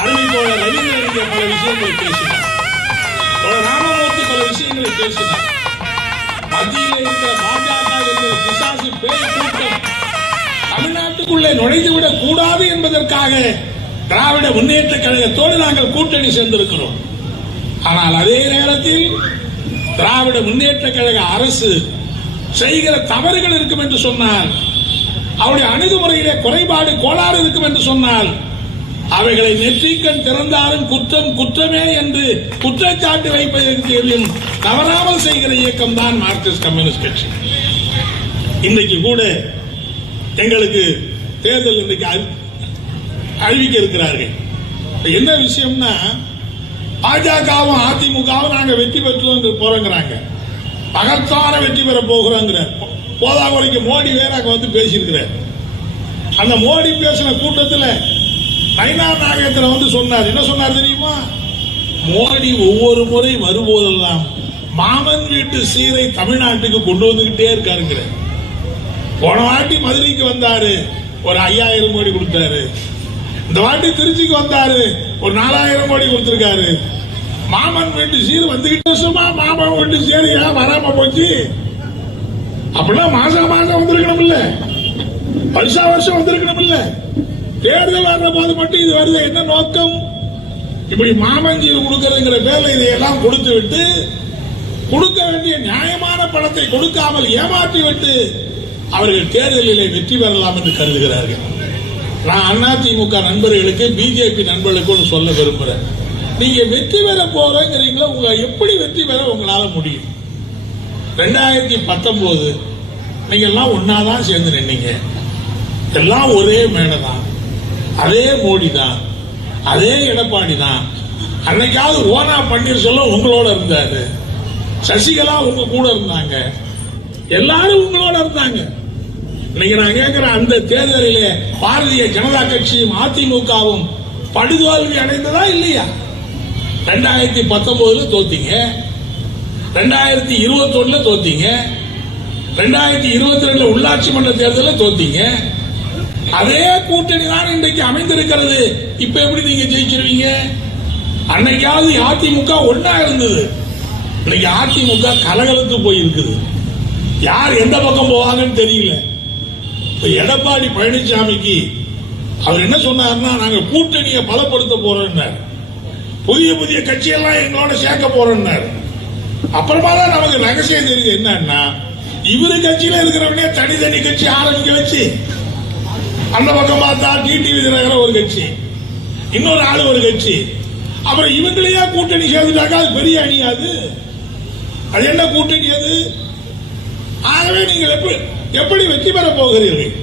அறிவித்தோழர் ரவீந்திரன் பல விஷயங்களை பேசினார். ராமமூர்த்தி பல விஷயங்களை பேசினார். மத்தியில் இருக்கிற பாஜக என்ற பிசாசு பேய் கூட்டம் தமிழ்நாட்டுக்குள்ளே நுழைந்துவிடக் கூடாது என்பதற்காக திராவிட முன்னேற்ற கழகத்தோடு நாங்கள் கூட்டணி சேர்ந்திருக்கிறோம். ஆனால் அதே நேரத்தில் திராவிட முன்னேற்ற கழக அரசு செய்கிற தவறுகள் இருக்கும் என்று சொன்னால், அவருடைய அணுகுமுறையிலே குறைபாடு கோளாறு இருக்கும் என்று சொன்னால், அவைகளை நெற்றிக்கண் திறந்தாலும் குற்றம் குற்றமே என்று குற்றச்சாட்டு வைப்பதற்கு தவறாமல் செய்கிற இயக்கம் தான் மார்க்சிஸ்ட் கம்யூனிஸ்ட் கட்சி. இன்றைக்கு கூட எங்களுக்கு தேர்தல் இன்றைக்கு அறிவிக்க இருக்கிறார்கள். என்ன விஷயம்னா, பாஜகவும் அதிமுகவும் நாங்க வெற்றி பெற்று போறோங்கிறாங்க. பகத்தான வெற்றி பெற போகிறோங்கிற போதாக்குறைக்கு மோடி வேற அங்க வந்து பேசியிருக்கிறார். அந்த மோடி பேசின கூட்டத்தில் நயினார் நாகேந்திரன் வந்து சொன்னார். என்ன சொன்னார் தெரியுமா? மோடி ஒவ்வொரு முறை வரும்போதெல்லாம் மாமன் வீட்டு சீரை தமிழ்நாட்டுக்கு கொண்டு வந்துகிட்டே இருக்காருங்கிற. போன வாட்டி மதுரைக்கு வந்தாரு, ஒரு 5000 கோடி கொடுத்தாரு. இந்த வாட்டி திருச்சிக்கு வந்தாரு, ஒரு 4000 கோடி கொடுத்திருக்காரு. மாமன் வீட்டு சீர் வந்துகிட்டு வருஷமா மாமன் வீட்டு சீர் ஏன் வராம போச்சு? அப்படின்னா மாசம் மாசம் வந்திருக்கணும் இல்ல, வருஷா வருஷம் வந்திருக்கணும் இல்ல. தேர்தல் வர்ற போது மட்டும் இது வருது. என்ன நோக்கம்? இப்படி மாமஞ்சீர் கொடுக்கறதுங்கிற பேர்ல இதையெல்லாம் கொடுத்து விட்டு, கொடுக்க வேண்டிய நியாயமான பணத்தை கொடுக்காமல் ஏமாற்றி விட்டு அவர்கள் தேர்தலிலே வெற்றி பெறலாம் என்று கருதுகிறார்கள். நான் அதிமுக நண்பர்களுக்கு, பிஜேபி நண்பர்களுக்கு சொல்ல விரும்புறேன். நீங்க வெற்றி பெற போறீங்களா? உங்க எப்படி வெற்றி பெற உங்களால முடியும்? 2019 நீங்க எல்லாம் ஒன்னாதான் சேர்ந்து நின்னீங்க. எல்லாம் ஒரே மேடை தான், அதே மோடி தான், அதே எடப்பாடி தான். அன்னைக்காவது ஓனா பன்னீர்செல்வம் உங்களோட இருந்தாரு, சசிகலா உங்க கூட இருந்தாங்க, எல்லாரும் உங்களோட இருந்தாங்க. இன்னைக்கு நான் கேட்கிறேன், அந்த தேர்தலிலே பாரதிய ஜனதா கட்சியும் அதிமுகவும் படுதோல்வி அடைந்ததா இல்லையா? 2019 தோத்தீங்க, 2021 தோத்தீங்க, 2022 உள்ளாட்சி மன்ற தேர்தலில் தோத்தீங்க. அதே கூட்டணி தான் இன்றைக்கு அமைந்திருக்கிறது. இப்ப எப்படி நீங்க ஜெயிச்சிருவீங்க? அன்னைக்காவது அதிமுக ஒன்னா இருந்தது, இன்னைக்கு அதிமுக கலகலத்து போயிருக்குது. யார் எந்த பக்கம் போவாங்கன்னு தெரியல. எடப்பாடி பழனிசாமிக்கு அவர் என்ன சொன்னார்னா, நாங்க கூட்டணியை பலப்படுத்த போறோம், புதிய புதிய கட்சியெல்லாம் எங்களோட சேர்க்க போறோம். அப்புறமா தான் நமக்கு ரகசியம் தெரியுது என்னன்னா, இவரு கட்சியில இருக்கிறவனே தனித்தனி கட்சி ஆரம்பிக்க வச்சு, அந்த பக்கம் பார்த்தா டிடிவி தினகரன் ஒரு கட்சி, இன்னொரு ஆளு ஒரு கட்சி, அப்புறம் இவங்களையா கூட்டணி சேர்ந்துட்டாக்கா அது பெரிய அணியாது. அது என்ன கூட்டணி அது? ஆகவே நீங்கள் எப்படி வெற்றி பெற போகிறீர்கள்?